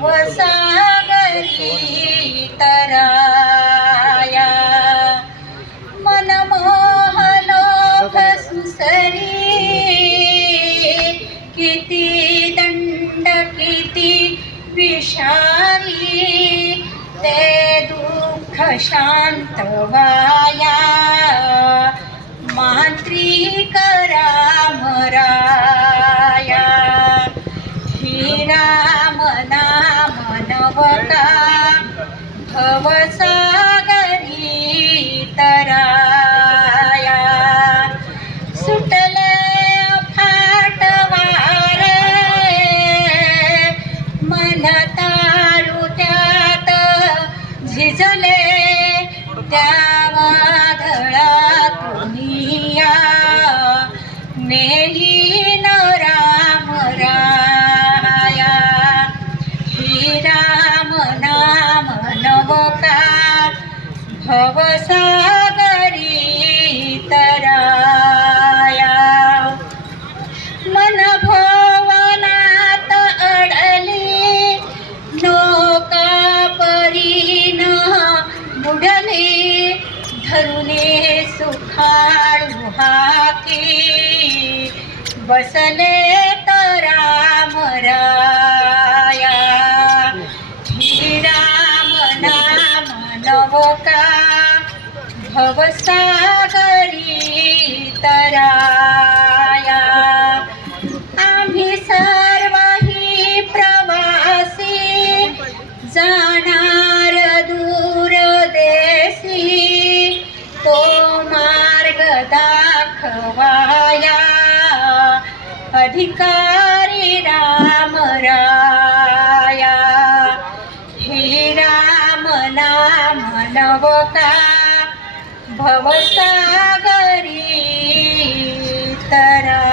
भवसागरी तराया मनमोहलोभ सुसरी किती दंड किती विषारी ते दुःख शांत व्हाया मांत्रिक राम राया ही राम नाम नवका भवसागरी तराया सुटले फाट वारे मन तारू त्यात झिजले त्या वादळातुनिया नेहीन राम राया ही राम नाम नवका भवसागरी तराया मन भवनात अडली नौका परीन बुडली धरुणे सुखाळू हाकी बसले तर राम राया ही राम नाम नवका भवसागरी तराया आम्ही सर्व ही प्रवासी जाणार दूर देशी तो मार्ग दाखवाया अधिकारी राम राया हे राम नाम नवका भवसागरी तरा